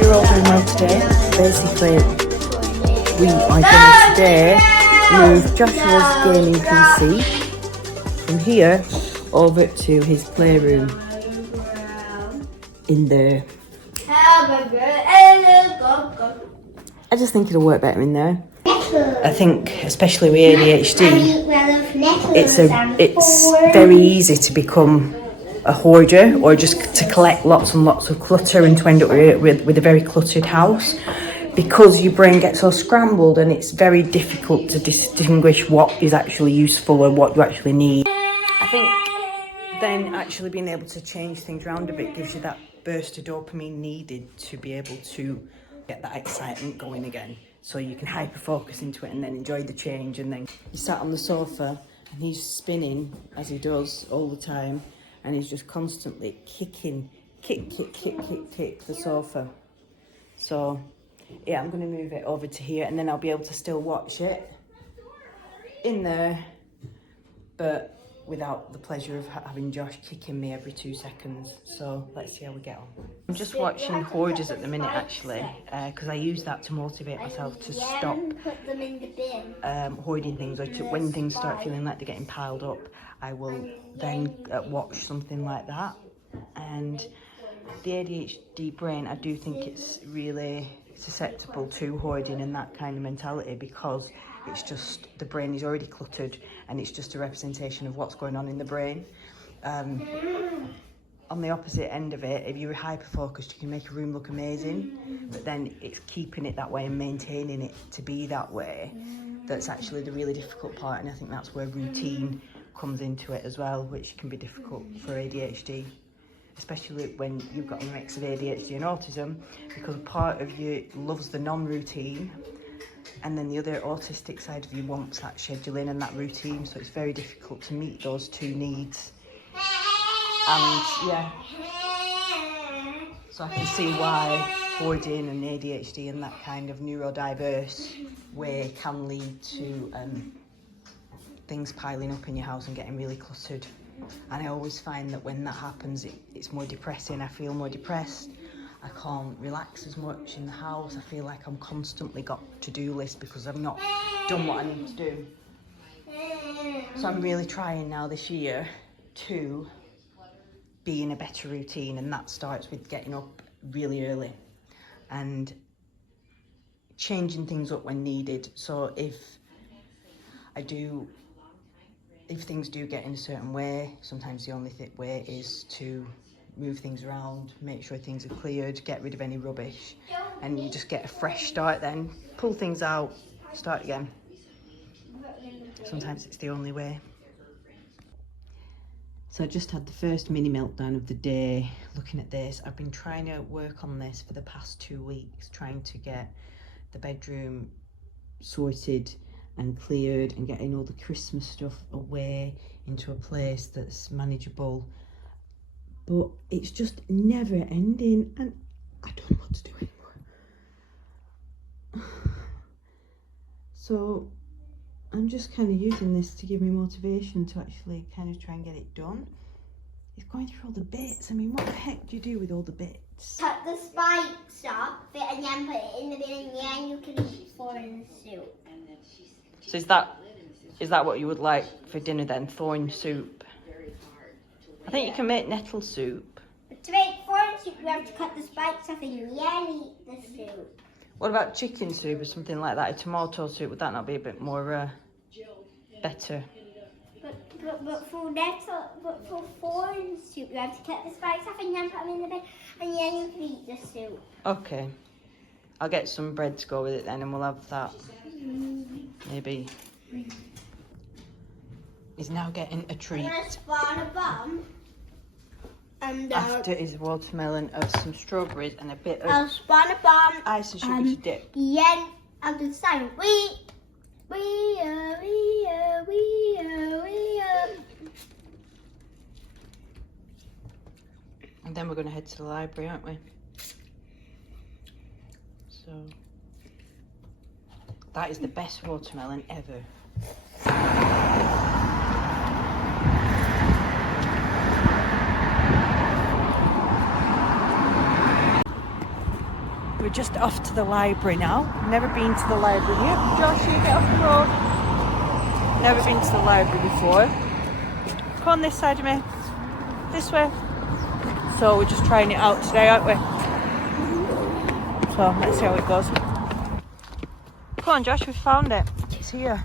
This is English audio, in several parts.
you're all doing well today. Basically, we are going to today move Joshua's gaming PC from here over to his playroom in there. I just think it'll work better in there. I think, especially with ADHD, it's very easy to become a hoarder or just to collect lots and lots of clutter and to end up with a very cluttered house, because your brain gets all scrambled and it's very difficult to distinguish what is actually useful and what you actually need. I think then actually being able to change things around a bit gives you that burst of dopamine needed to be able to get that excitement going again, so you can hyper focus into it and then enjoy the change. And then you sat on the sofa and he's spinning as he does all the time, and he's just constantly kick the sofa. So yeah, I'm going to move it over to here and then I'll be able to still watch it in there, but without the pleasure of having Josh kicking me every 2 seconds. So let's see how we get on. I'm just watching Hoarders at the minute actually, because I use that to motivate myself to stop hoarding things, or when things start feeling like they're getting piled up, I will then watch something like that. And the ADHD brain, I do think it's really susceptible to hoarding and that kind of mentality, because it's just, the brain is already cluttered and it's just a representation of what's going on in the brain. On the opposite end of it, if you're hyper focused, you can make a room look amazing, but then it's keeping it that way and maintaining it to be that way that's actually the really difficult part. And I think that's where routine comes into it as well, which can be difficult for ADHD, especially when you've got a mix of ADHD and autism, because part of you loves the non-routine and then the other autistic side of you wants that scheduling and that routine, so it's very difficult to meet those two needs. And yeah, so I can see why hoarding and ADHD and that kind of neurodiverse way can lead to things piling up in your house and getting really cluttered. And I always find that when that happens, it's more depressing. I feel more depressed. I can't relax as much in the house. I feel like I'm constantly got to-do list because I've not done what I need to do. So I'm really trying now this year to be in a better routine, and that starts with getting up really early and changing things up when needed. So if things do get in a certain way, sometimes the only way is to move things around, make sure things are cleared, get rid of any rubbish, and you just get a fresh start then. Pull things out, start again. Sometimes it's the only way. So I just had the first mini meltdown of the day looking at this. I've been trying to work on this for the past 2 weeks, trying to get the bedroom sorted and cleared and getting all the Christmas stuff away into a place that's manageable. But it's just never ending and I don't know what to do anymore. So I'm just kind of using this to give me motivation to actually kind of try and get it done. It's going through all the bits. I mean, what the heck do you do with all the bits? Cut the spikes off, and then put it in the bin, and then you can eat thorn soup. So is that what you would like for dinner then? Thorn soup? I think you can make nettle soup. But to make thorn soup, you have to cut the spikes off and then eat the soup. What about chicken soup or something like that? A tomato soup, would that not be a bit more better? But for thorn soup, you have to cut the spikes off and then put them in the bin, and then you can eat the soup. Okay. I'll get some bread to go with it then and we'll have that. Maybe. He's now getting a treat. I'm going to spawn a bomb. And after his watermelon of some strawberries and a bit of I'll spawn a bomb. ice and sugar to dip. Yeah, I'll do the same. We. And then we're going to head to the library, aren't we? So that is the best watermelon ever. we're just off to the library now. Never been to the library yet. Josh, you get off the road. Never been to the library before. Come on this side of me. This way. So we're just trying it out today, aren't we? So let's see how it goes. Come on Josh, we found it. It's here.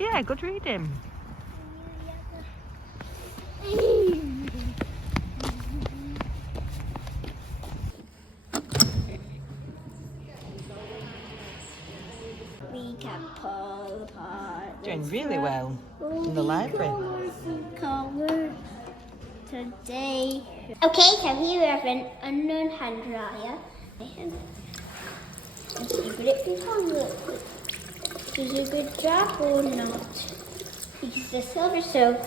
Yeah, good reading. We can pull apart. Doing really well in the library. Color today. Okay, so here we have an unknown hand dryer. Let's give it before look. Does a good job or not? Because the silver soap.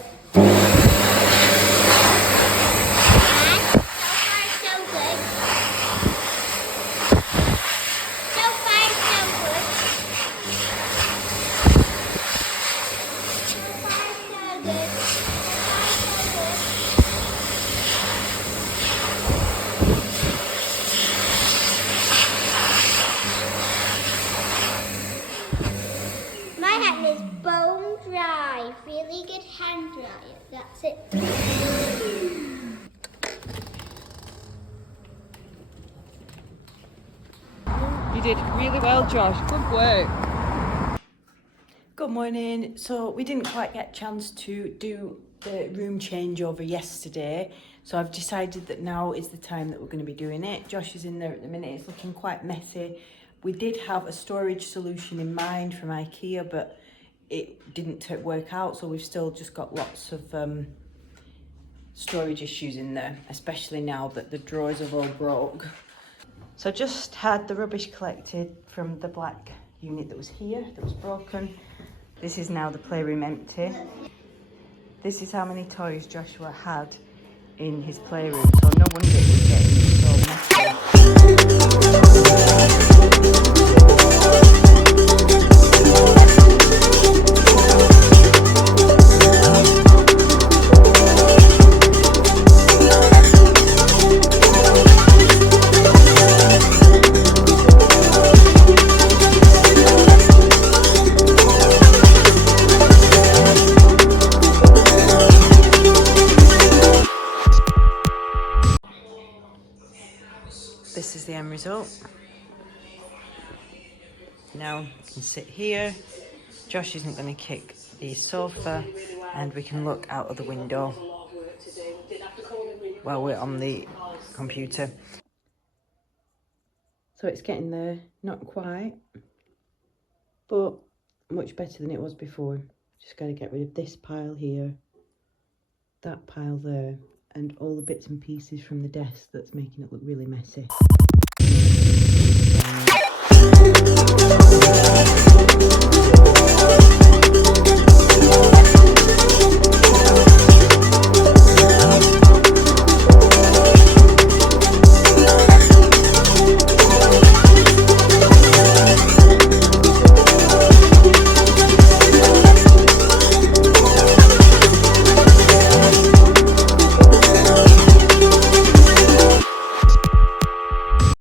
My hand is bone dry, really good hand dryer. That's it. You did really well, Josh. Good work. Good morning. So we didn't quite get a chance to do the room changeover yesterday. So I've decided that now is the time that we're going to be doing it. Josh is in there at the minute. It's looking quite messy. We did have a storage solution in mind from IKEA, but it didn't work out. So we've still just got lots of storage issues in there, especially now that the drawers have all broke. So I just had the rubbish collected from the black unit that was here, that was broken. This is now the playroom empty. This is how many toys Joshua had in his playroom, so no wonder it was getting so messy. This is the end result. Now we can sit here. Josh isn't going to kick the sofa, and we can look out of the window while we're on the computer. So it's getting there, not quite, but much better than it was before. Just got to get rid of this pile here, that pile there, and all the bits and pieces from the desk that's making it look really messy.